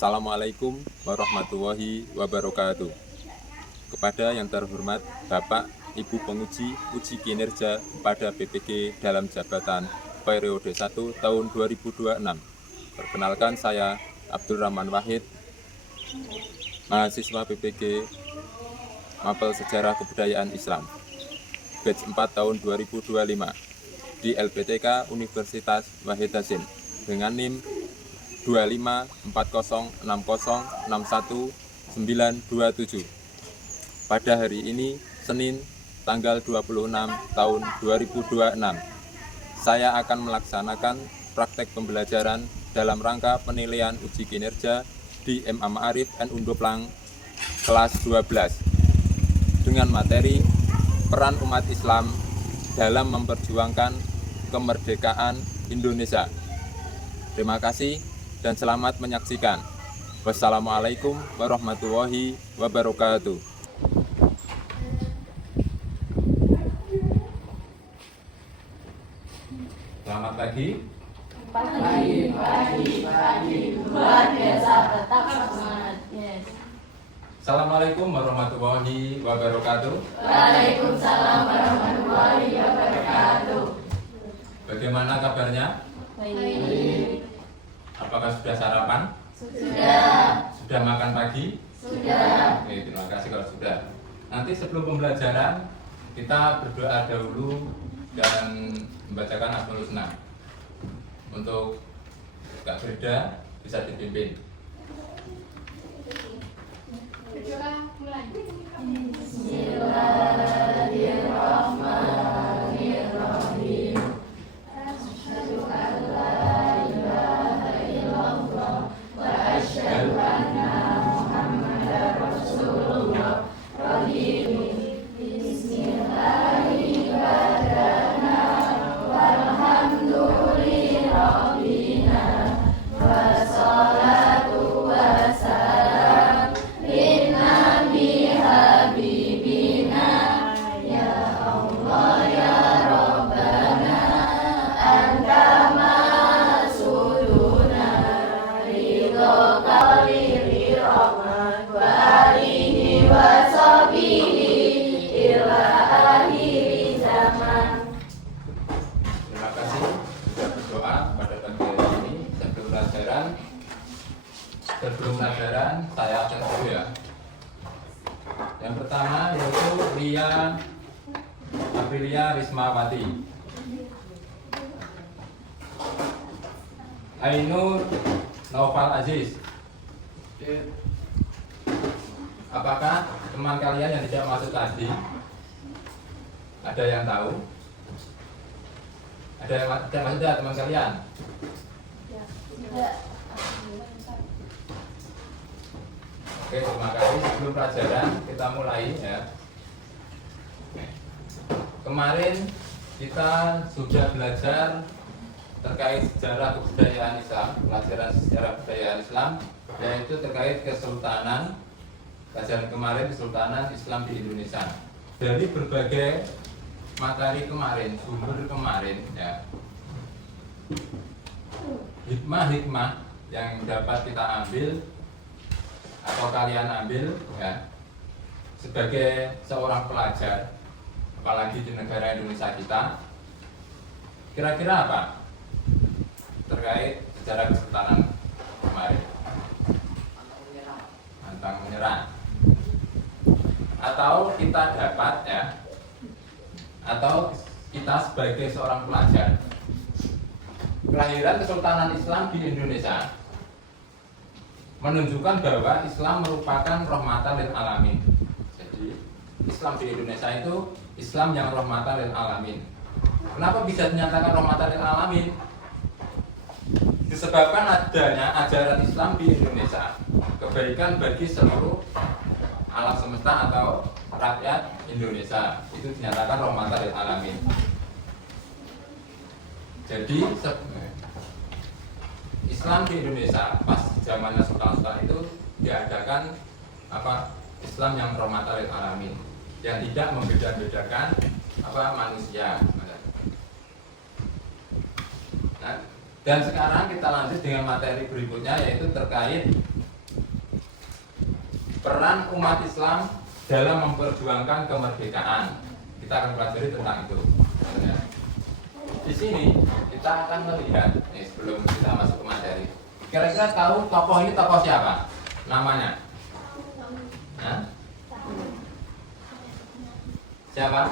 Assalamualaikum warahmatullahi wabarakatuh. Kepada yang terhormat Bapak Ibu penguji uji kinerja pada PPG dalam jabatan periode 1 tahun 2026. Perkenalkan, saya Abdul Rahman Wahid, mahasiswa PPG Mapel Sejarah Kebudayaan Islam, batch 4 tahun 2025 di LPTK Universitas Wahid Hasim dengan NIM 254060619197. Pada hari ini, Senin, tanggal 26 tahun 2026, saya akan melaksanakan praktek pembelajaran dalam rangka penilaian uji kinerja di MA Ma'arif N Undoplang kelas 12 dengan materi peran umat Islam dalam memperjuangkan kemerdekaan Indonesia. Terima kasih dan selamat menyaksikan. Wassalamualaikum warahmatullahi wabarakatuh. Selamat pagi. Pagi. Luar biasa, tetap semangat. Yes. Assalamualaikum warahmatullahi wabarakatuh. Waalaikumsalam warahmatullahi wabarakatuh. Bagaimana kabarnya? Baik. Apakah sudah sarapan? Sudah. Sudah makan pagi? Sudah. Oke, terima kasih kalau sudah. Nanti sebelum pembelajaran, kita berdoa dahulu dan membacakan Asmaul Husna. Untuk Kak Firda bisa dipimpin. Berdoa mulai. Bismillahirrahmanirrahim. Asyhadu an la ilaha illallah wa asyhadu anna Muhammadar Rasulullah. Terima kasih sudah berdoa pada pagi hari ini. Sebelum pelajaran saya akan dulu ya. Yang pertama yaitu Ria Aprilia Rismawati, Ainur Naufal Aziz. Apakah teman kalian yang tidak masuk tadi ada yang tahu? Ada yang tidak masuk tidak teman kalian? Oke, terima kasih. Sebelum pelajaran kita mulai ya. Kemarin kita sudah belajar terkait sejarah kebudayaan Islam, pelajaran sejarah kebudayaan Islam, yaitu terkait kesultanan. Pelajaran kemarin kesultanan Islam di Indonesia. Dari berbagai materi kemarin, sumber kemarin ya, hikmah-hikmah yang dapat kita ambil atau kalian ambil ya, sebagai seorang pelajar, apalagi di negara Indonesia kita, kira-kira apa terkait sejarah kesultanan kemarin? Pantang menyerah. Atau kita dapat ya, atau kita sebagai seorang pelajar, kelahiran kesultanan Islam di Indonesia menunjukkan bahwa Islam merupakan rahmatan lil alamin. Jadi Islam di Indonesia itu Islam yang rahmatan lil alamin. Kenapa bisa dinyatakan rahmatan lil alamin? Disebabkan adanya ajaran Islam di Indonesia, kebaikan bagi seluruh alam semesta atau rakyat Indonesia, itu dinyatakan rahmatan lil alamin. Jadi Islam di Indonesia pas zamannya sultan-sultan itu diadakan Islam yang rahmatan lil alamin, yang tidak membeda-bedakan manusia. Nah, dan sekarang kita lanjut dengan materi berikutnya, yaitu terkait peran umat Islam dalam memperjuangkan kemerdekaan. Kita akan pelajari tentang itu. Di sini kita akan melihat, sebelum kita masuk ke materi, kira-kira tahu tokoh ini tokoh siapa? Namanya? Hah? Siapa?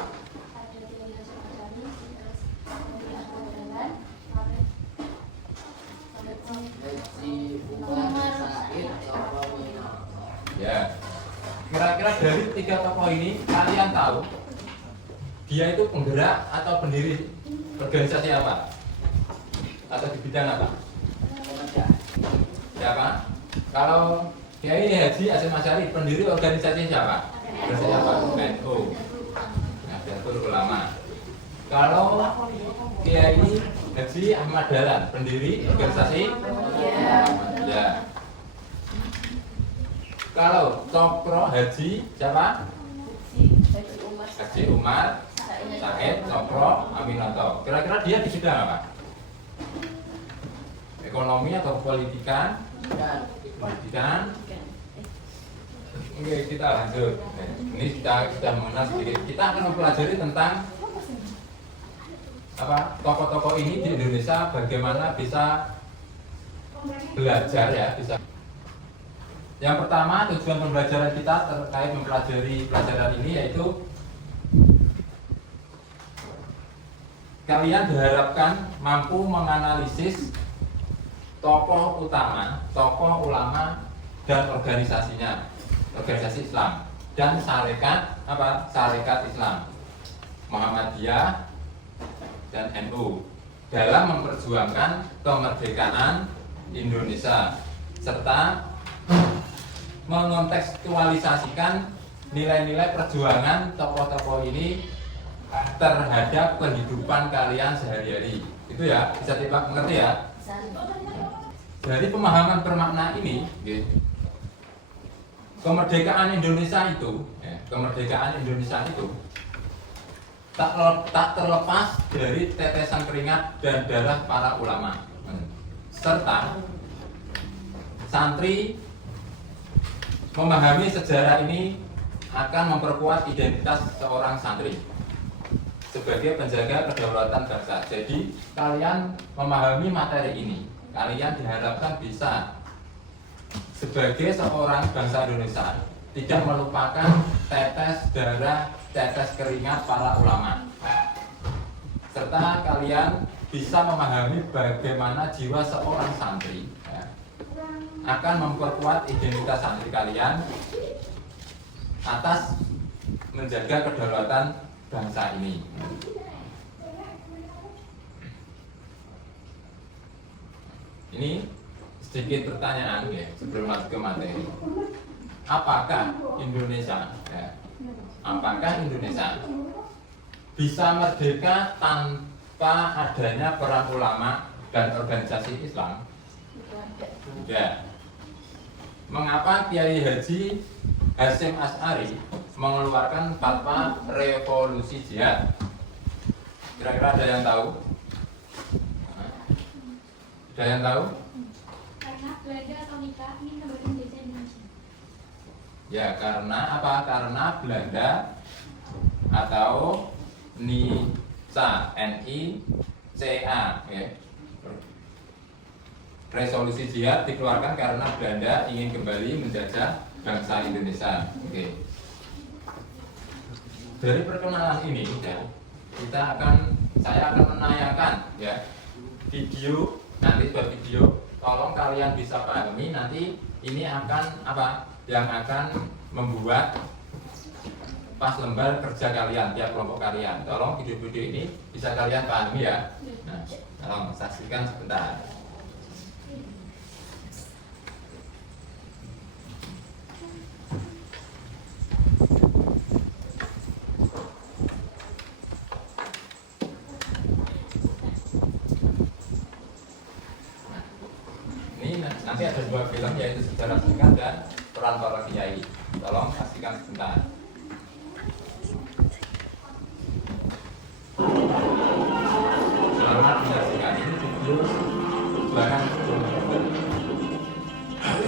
Ya, kira-kira dari tiga tokoh ini kalian tahu dia itu penggerak atau pendiri organisasi apa? Atau di bidang apa? Siapa? Kalau Kiai Haji Hasyim Asy'ari pendiri organisasi siapa? Organisasi apa? NU, Nahdlatul Ulama. Kalau Kiai Haji Ahmad Dahlan pendiri organisasi ya. Kalau Cokro Haji siapa? Haji Umar Said Cokro Aminoto. Kira-kira dia di bidang apa? Ekonomi atau politikan? Pendidikan. Oke, kita lanjut. Ini kita sudah mengenal sedikit. Kita akan mempelajari tentang apa tokoh-tokoh ini di Indonesia, bagaimana bisa belajar ya, bisa. Yang pertama, tujuan pembelajaran kita terkait mempelajari pelajaran ini yaitu kalian diharapkan mampu menganalisis tokoh utama, tokoh ulama dan organisasinya, organisasi Islam dan sarekat apa? Sarekat Islam, Muhammadiyah dan NU dalam memperjuangkan kemerdekaan Indonesia serta mengontekstualisasikan nilai-nilai perjuangan tokoh-tokoh ini terhadap kehidupan kalian sehari-hari. Itu ya, bisa tidak mengerti ya? Dari pemahaman bermakna ini, kemerdekaan Indonesia itu, kemerdekaan Indonesia itu tak terlepas dari tetesan keringat dan darah para ulama, serta santri memahami sejarah ini akan memperkuat identitas seorang santri sebagai penjaga kedaulatan bangsa. Jadi kalian memahami materi ini, kalian diharapkan bisa sebagai seorang bangsa Indonesia tidak melupakan tetes darah, tetes keringat para ulama, serta kalian bisa memahami bagaimana jiwa seorang santri akan memperkuat identitas santri kalian atas menjaga kedaulatan bangsa ini. Ini sedikit pertanyaan ya, sebelum masuk ke materi. Apakah Indonesia bisa merdeka tanpa adanya peran ulama dan organisasi Islam? Tidak. Mengapa Kiai Haji Hasyim Asy'ari mengeluarkan fatwa revolusi jihad? Kira-kira ada yang tahu? Ada yang tahu? Karena Belanda atau nikah ingin kembali menjajah Indonesia. Ya, karena apa? Karena Belanda atau NICA, NICA, ya. Resolusi jihad dikeluarkan karena Belanda ingin kembali menjajah bangsa Indonesia. Oke. Dari perkenalan ini, ya, saya akan menayangkan ya video nanti buat video. Tolong kalian bisa pahami nanti ini akan apa? Yang akan membuat pas lembar kerja kalian tiap kelompok kalian. Tolong video-video ini bisa kalian pahami ya. Nah, tolong saksikan sebentar. Nanti ada dua film yaitu Sejarah Singkat dan Peran Para Kiai. Tolong saksikan sebentar. Selamat menyaksikan ini video perjuangan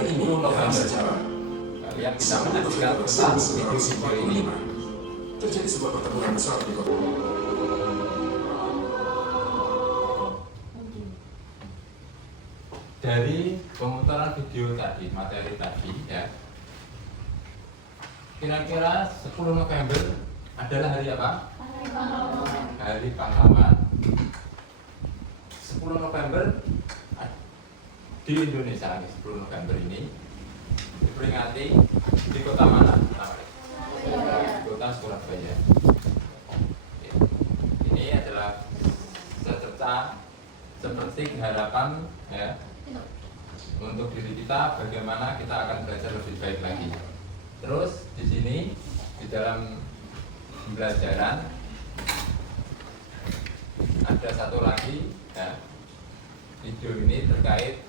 itu logam bersama. Kalian dengan kita menyaksikan tentang video ini. Terjadi sebuah pertempuran besar di kota. Dari pemutaran video tadi, materi tadi ya, kira-kira 10 November adalah hari apa? Hari Pahlawan. 10 November di Indonesia, 10 November ini diperingati di kota mana? Di kota Surabaya. Ini adalah seperti harapan ya, untuk diri kita, bagaimana kita akan belajar lebih baik lagi. Terus di sini di dalam pembelajaran ada satu lagi ya, video ini terkait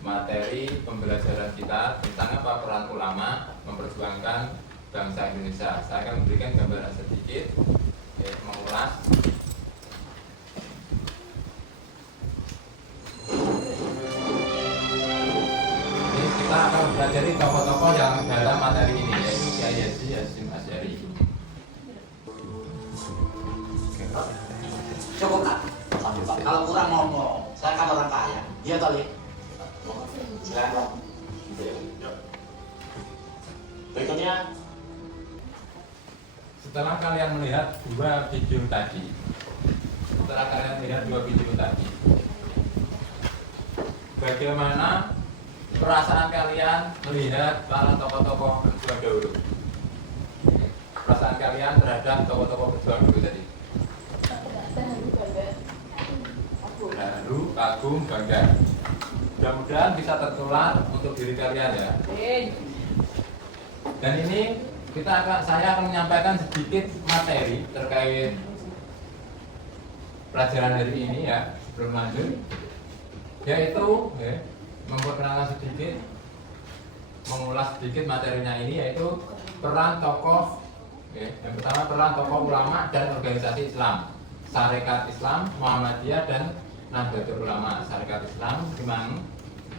materi pembelajaran kita tentang apa peran ulama memperjuangkan bangsa Indonesia. Saya akan memberikan gambaran sedikit ya, mengulas. Kita akan mempelajari tokoh-tokoh yang dalam materi ini, yaitu Kiai Haji Hasyim Asy'ari. Cukup Kak. Kalau kurang ngomong, saya kan orang kaya. Iya Toli. Silakan. Berikutnya. Setelah kalian melihat dua video tadi, bagaimana perasaan kalian melihat para tokoh-tokoh berjuang dahulu? Perasaan kalian terhadap tokoh-tokoh berjuang dulu tadi? Haru, kagum, bangga. Mudah-mudahan bisa tertular untuk diri kalian ya. Dan ini saya akan menyampaikan sedikit materi terkait pelajaran hari ini ya, sebelum lanjut, yaitu ya, memperkenalkan sedikit, mengulas sedikit materinya ini, yaitu peran tokoh ya, yang pertama peran tokoh ulama dan organisasi Islam, Sarekat Islam, Muhammadiyah dan Nahdlatul Ulama. Sarekat Islam Gimang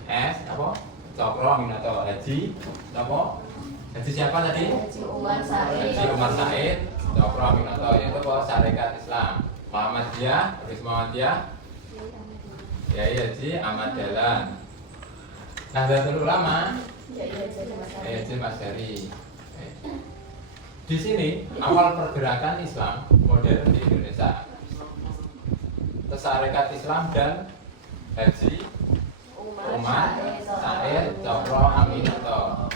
S apa? Cokro Minato Haji apa? Haji siapa tadi? Haji Umar Said. Haji Umar Said, Cokro Minato itu apa? Sarekat Islam. Muhammadiyah, habis Muhammadiyah Yai Haji Ahmad Dahlan. Nahdlatul Ulama Yai Haji Asy'ari. Di sini awal pergerakan Islam modern di Indonesia. Sarekat Islam dan Haji Umar Said Cokro Aminoto.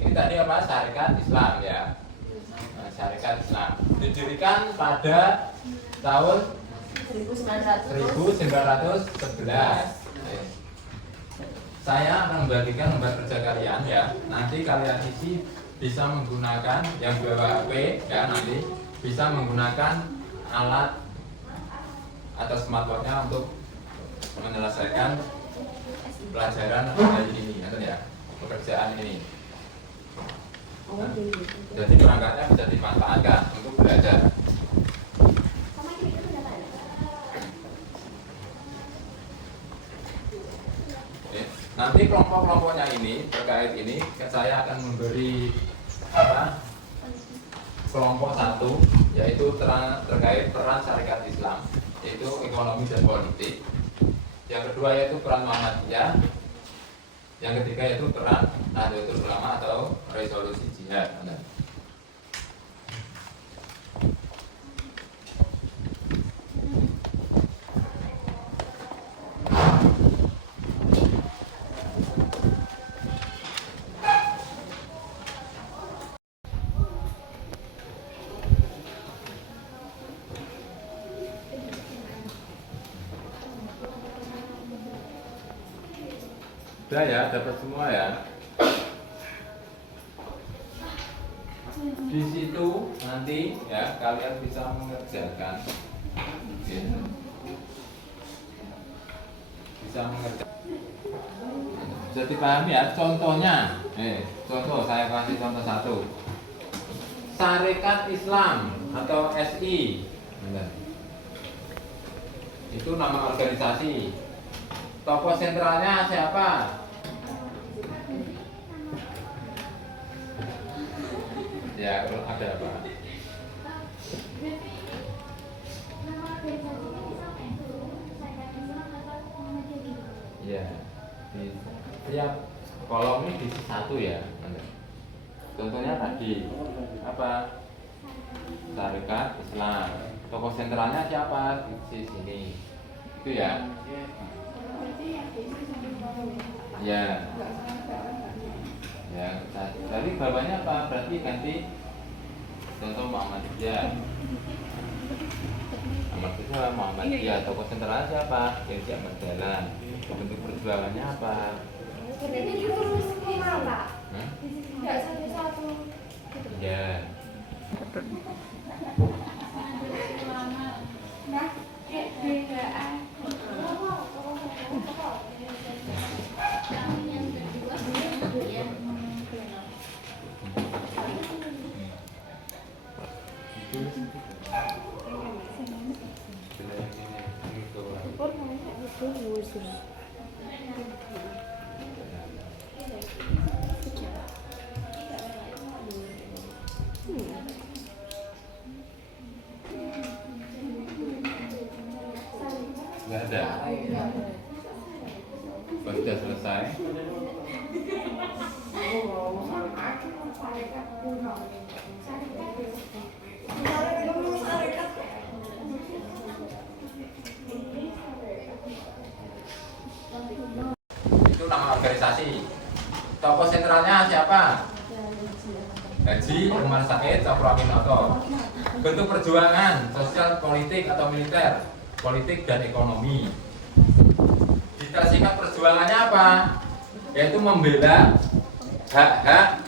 Ini tadi apa? Sarekat Islam ya. Nah, Sarekat Islam didirikan pada tahun 1911. Saya akan membagikan lembar kerja kalian ya. Nanti kalian isi bisa menggunakan yang bawa HP ya, nanti bisa menggunakan alat atau smartphone-nya untuk menyelesaikan pelajaran hari ini ya, pekerjaan ini. Nah, jadi perangkatnya bisa dimanfaatkan untuk belajar. Oke. Nanti kelompok-kelompoknya ini terkait ini saya akan memberi apa? Kelompok satu yaitu terkait peran Sarekat Islam, yaitu ekonomi dan politik. Yang kedua yaitu peran Muhammadiyah. Yang ketiga yaitu peran Nahdlatul Ulama atau resolusi jihad. Sudah ya, dapat semua ya. Di situ nanti ya kalian bisa mengerjakan, gitu. Bisa mengerjakan. Bisa dipahami ya. Contohnya, contoh saya kasih contoh satu. Sarekat Islam atau SI, itu nama organisasi. Tokoh sentralnya siapa? Ya, kalau ada apa? Berarti nama organisasi ini sama itu saya Islam atau Muhammadiyah? Ya, di setiap kolom ini diisi satu ya. Contohnya tadi apa? Tarekat Islam. Tokoh sentralnya siapa? Di sini. Itu ya. Berarti yang diisi sampai bawah. Ya. Ya, tadi bawahnya apa? Berarti ganti contoh Muhammadiyah. Muhammadiyah, tokoh sentralnya siapa? Yang Ahmad Dahlan. Bentuk perjuangannya apa? Ini ditulis di mana? Hmm? Enggak satu-satu. Ya. Nah, bedaan. Yang kedua Nggak ada. Sudah selesai. Itu nama organisasi. Tokoh sentralnya siapa? Haji Umar Said Cokroaminoto. Bentuk perjuangan sosial, politik atau militer, politik dan ekonomi. Detail singkat perjuangannya apa? Yaitu membela hak-hak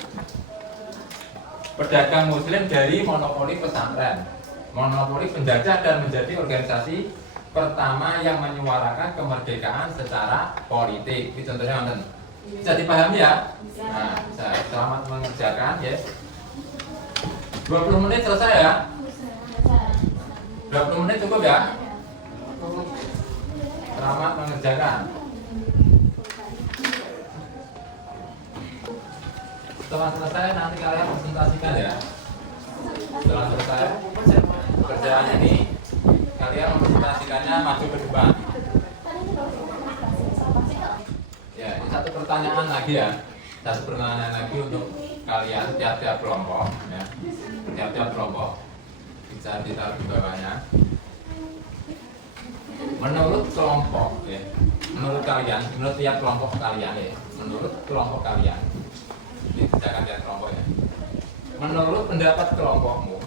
pedagang muslim dari monopoli pesantren, monopoli penjajah, dan menjadi organisasi pertama yang menyuarakan kemerdekaan secara politik. Ini contohnya nonton. Bisa dipahami ya? Nah, bisa. Selamat mengerjakan ya. 20 menit selesai ya? 20 menit cukup ya? Selamat mengerjakan. Setelah selesai nanti kalian presentasikan ya. Setelah selesai pekerjaan ini, kalian mempresentasikannya maju ke depan. Ya, ini satu pertanyaan lagi ya. Satu pertanyaan lagi untuk kalian tiap-tiap kelompok ya. Tiap-tiap kelompok bisa ditaruh di bawahnya. Menurut kelompok ya, menurut kalian, menurut tiap kelompok kalian ya, menurut kelompok kalian, ini jangan lihat kelompoknya. Menurut pendapat kelompokmu,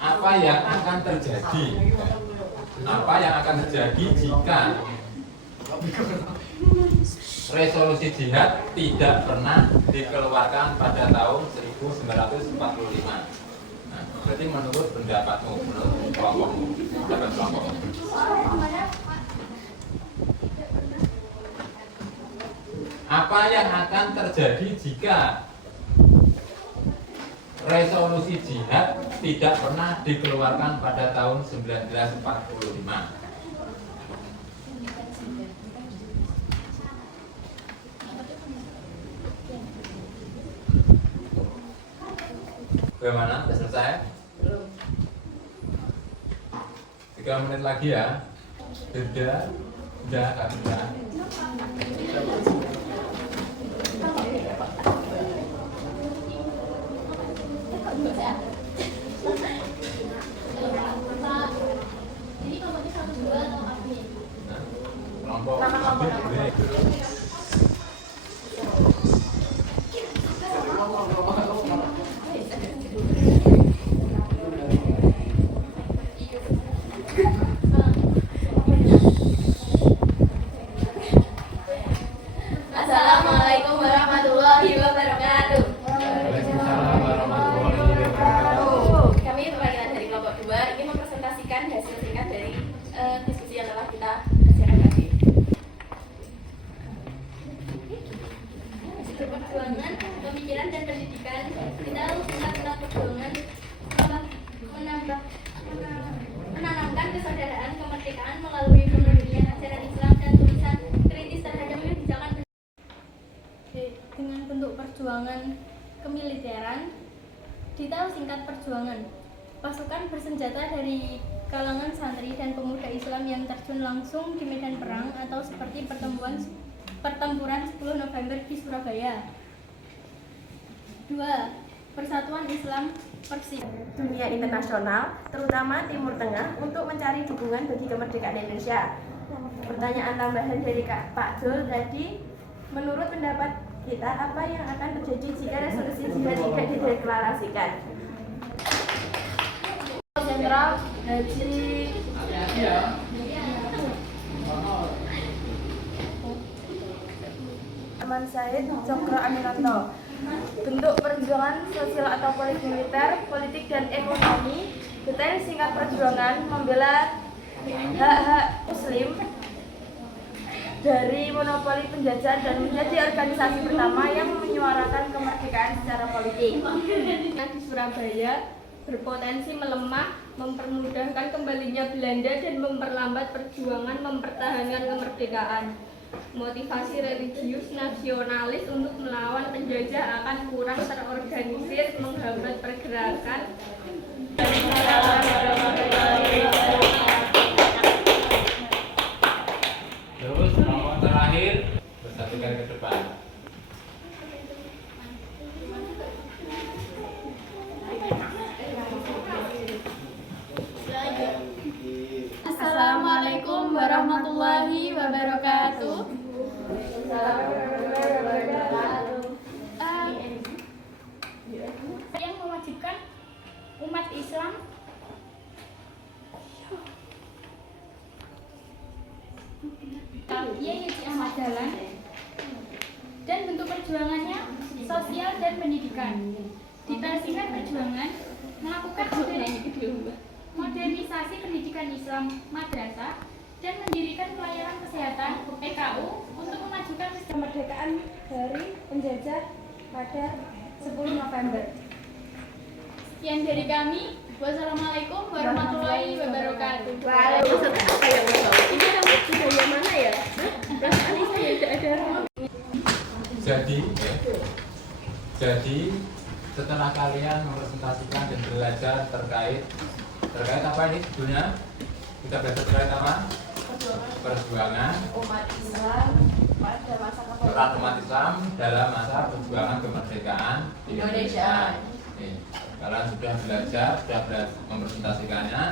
apa yang akan terjadi? Apa yang akan terjadi jika resolusi jihad tidak pernah dikeluarkan pada tahun 1945? Nah, berarti menurut pendapatmu, menurut kelompokmu, pendapat kelompokmu. Apa yang akan terjadi jika resolusi jihad tidak pernah dikeluarkan pada tahun 1945? Bagaimana? Sudah selesai? Belum. 3 menit lagi ya. Sudah Kak Bunda. Jadi kelompoknya 1, 2 atau apa? Kelompok boleh. Assalamualaikum warahmatullahi wabarakatuh. Waalaikumsalam warahmatullahi wabarakatuh. Kami perwakilan dari kelompok 2 ingin mempresentasikan hasil singkat dari diskusi yang telah kita kerjakan tadi. perjuangan. Pasukan bersenjata dari kalangan santri dan pemuda Islam yang terjun langsung di medan perang atau seperti pertempuran 10 November di Surabaya. 2. Persatuan Islam Persia Dunia internasional, terutama Timur Tengah, untuk mencari dukungan bagi kemerdekaan Indonesia. Pertanyaan tambahan dari Pak Jul tadi, menurut pendapat kita apa yang akan terjadi jika resolusi jihad tidak dideklarasikan? Jenderal Haji Aman Said Cokro Aminarto. Bentuk perjuangan sosial atau politik militer, politik dan ekonomi. Detail singkat perjuangan membela hak-hak Muslim dari monopoli penjajah dan menjadi organisasi pertama yang menyuarakan kemerdekaan secara politik. Di Surabaya berpotensi melemah, mempermudahkan kembalinya Belanda dan memperlambat perjuangan mempertahankan kemerdekaan. Motivasi religius nasionalis untuk melawan penjajah akan kurang terorganisir, menghambat pergerakan. Terus nomor terakhir bersatukan ke depan. Assalamualaikum warahmatullahi wabarakatuh. Yang mewajibkan umat Islam Ahmad Dahlan, dan bentuk perjuangannya sosial dan pendidikan. Detailkan perjuangan melakukan modernisasi pendidikan Islam madrasah dan mendirikan pelayanan kesehatan PKU untuk memajukan kemerdekaan dari penjajah pada 10 November. Sekian dari kami. Wassalamualaikum warahmatullahi wabarakatuh. Ini kamu budaya mana ya? Perasaan ini saya tidak ada. Jadi setelah kalian mempresentasikan dan belajar terkait apa ini sebetulnya? Kita belajar terkait apa? Perjuangan Umat Islam pada masa peran umat Islam dalam masa perjuangan kemerdekaan Indonesia. Kalian sudah belajar mempresentasikannya.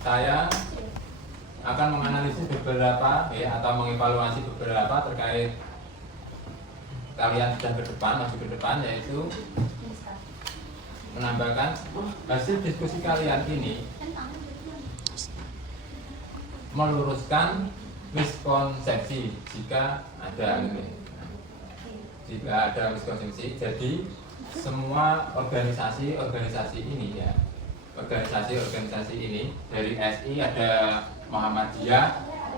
Saya akan menganalisis beberapa atau mengevaluasi beberapa terkait kalian sudah ke depan, maju ke depan, yaitu menambahkan hasil diskusi kalian ini meluruskan miskonsepsi jika ada miskonsepsi. Jadi semua organisasi ini dari SI ada Muhammadiyah,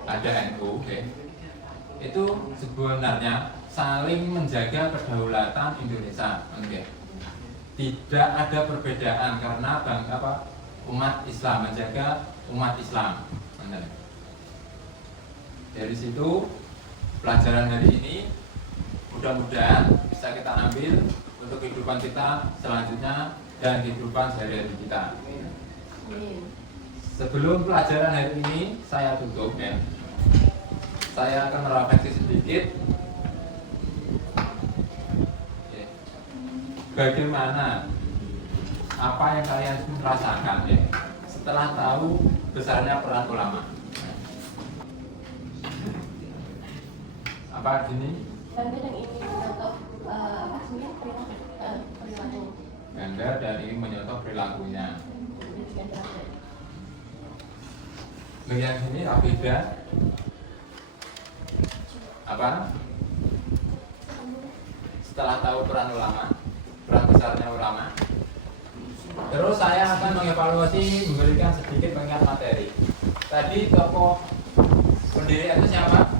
ada NU, itu sebenarnya saling menjaga kedaulatan Indonesia. Tidak ada perbedaan karena umat Islam menjaga umat Islam. Dari situ pelajaran hari ini mudah-mudahan bisa kita ambil untuk kehidupan kita selanjutnya dan kehidupan sehari-hari kita. Sebelum pelajaran hari ini saya tutup saya akan merefleksi sedikit bagaimana apa yang kalian rasakan setelah tahu besarnya peran ulama. Apa gini? Gambar yang ini contoh perilaku. Gambar dan ini menyontoh perilakunya. Yang ini beda. Apa? Setelah tahu peran ulama, peran besarnya ulama. Terus saya akan mengevaluasi, memberikan sedikit pengingat materi. Tadi tokoh pendiri itu siapa?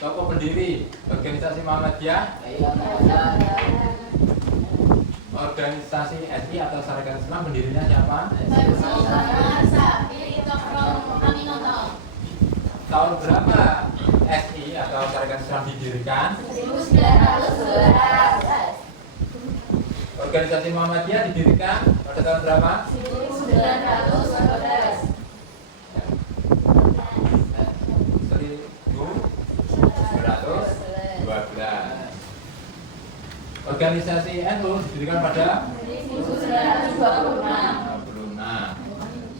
Tokoh pendiri organisasi Muhammadiyah, organisasi SI atau Sarekat Islam pendirinya siapa? Tahun berapa SI atau Syarikat Islam didirikan? 1912. Organisasi Muhammadiyah didirikan pada tahun berapa? 1912. 1912. Organisasi NU didirikan pada 1926. 26.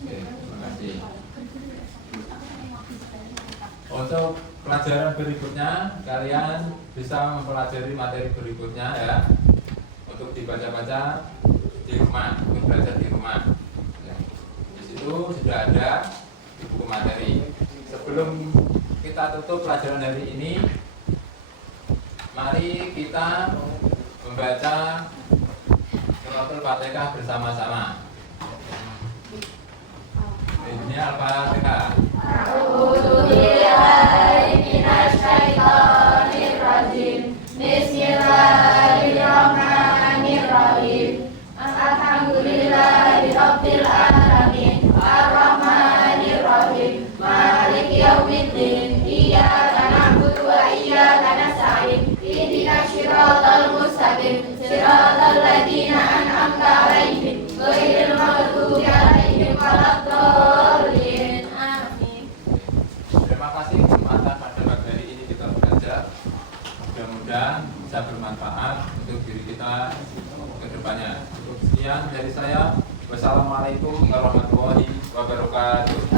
Oke, terima kasih. Untuk pelajaran berikutnya, kalian bisa mempelajari materi berikutnya ya, untuk dibaca-baca di rumah, untuk belajar di rumah. Ya. Di situ sudah ada di buku materi. Sebelum kita tutup pelajaran hari ini, mari kita membaca Suratul Fatihah bersama-sama. Ini Al-Fatihah. A'udzubillahiminasyaitonirrajim. Bismillahirrahmanirrahim. Alhamdulillahirabbil alamin. Arrahmanirrahim. Maliki yaumiddin. Iyyaka na'budu wa iyyaka nasta'in. Ihdinas siratal mustaqim. Siratal ladzina an'amta 'alaihim ghairil maghdubi 'alaihim waladdallin. Amin. Terima kasih kesempatan pada pagi hari ini kita belajar. Mudah-mudahan bisa bermanfaat untuk diri kita ke depannya. Cukup sekian dari saya. Wassalamualaikum warahmatullahi wabarakatuh.